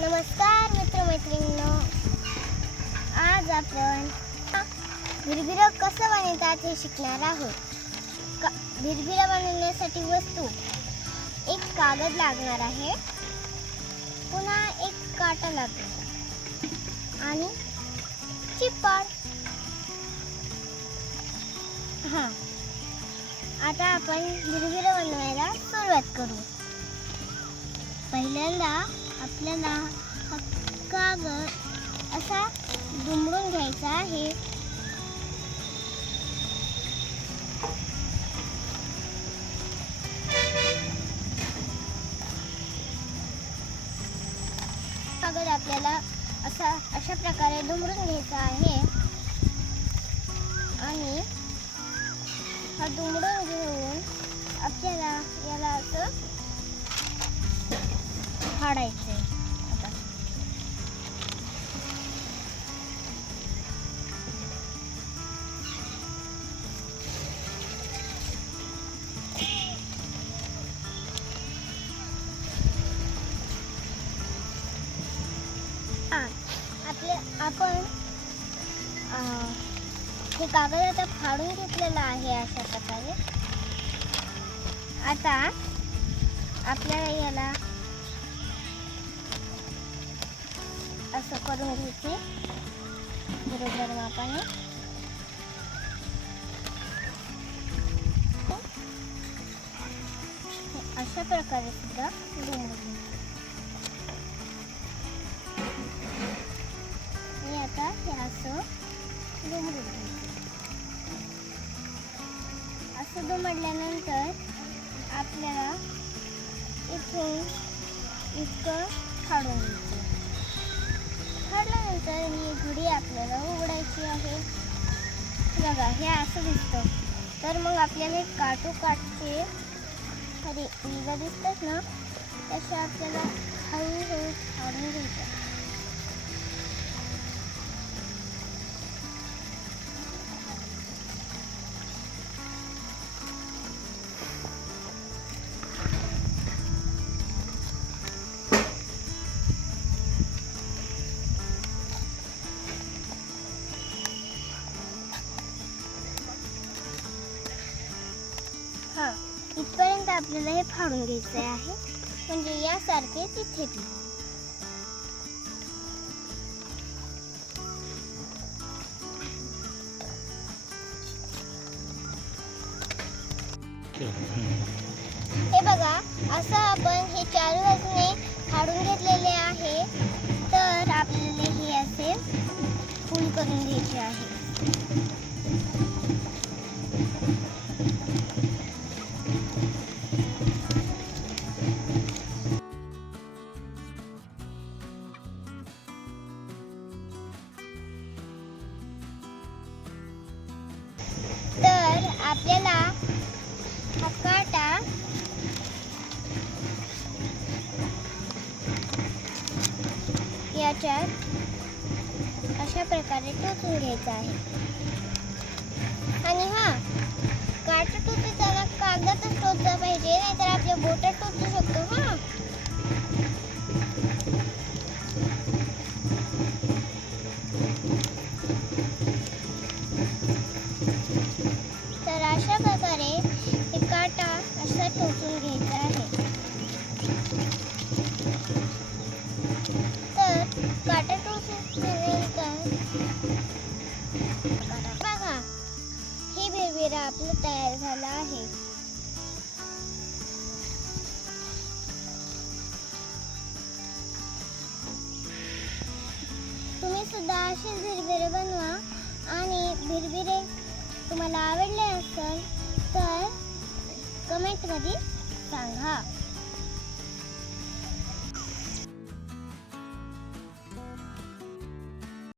नमस्कार मित्रमैत्रिणींनो, आज आपण भिरभिरं कसं बनवतात हे शिकणार आहोत. भिरभिरं बनवण्यासाठी वस्तू एक कागद लागणार आहे, पुन्हा एक काटा लागणार आणि चिप्पड. आता आपण भिरभिरं बनवायला सुरुवात करू. पहिल्यांदा आपल्याला हा कागद असा दुमडून घ्यायचा आहे. कागद आपल्याला अशा प्रकारे दुमडून घ्यायचा आहे आणि हा दुमडून घेऊन आपल्याला याला असं फाडायचं आहे. आपण हे कागद आता फाडून घेतलेला आहे अशा प्रकारे. आता आपल्याला याला असं करून घ्यायचे बरोबर मापाने. अशा प्रकारे सुद्धा दुमडून आता हे असं दुमडून घ्यायचं. असं दुमडल्यानंतर आपल्याला इथून इतकं फाडून घ्यायचं. फाडल्यानंतर ही घडी आपल्याला उघडायची आहे. बघा हे असं दिसतं. तर मग आपल्याला काटोकाटचे रिगा दिसतात ना, तसे आपल्याला हळूहळू फाडून घ्यायचं. इथपर्यंत आपल्याला हे फाडून घ्यायचं आहे, म्हणजे यासारखेच इथे बी. हे बघा, असं आपण हे चारू बाजूने फाडून घेतलेले आहे. तर आपल्याला हे असे फुल करून घ्यायचे आहे. तर आपल्याला हा काटा याच्यात अशा प्रकारे टोचून घ्यायचा आहे. आणि काटा टोचताना कागदातच टोचला पाहिजे, नाहीतर आपल्या बोटात टोचू शकतो. तर अशा प्रकारे हे काटा असा टोचून घ्यायचा आहे. तर काटा टोचल्यानंतर बघा, हे भिरभिरं आपलं तयार झालं आहे. तुम्ही सुद्धा असेच भिरभिरे बनवा. आणि भिरभिरे तुम्हाला आवडले असेल तर कमेंटमध्ये सांगा.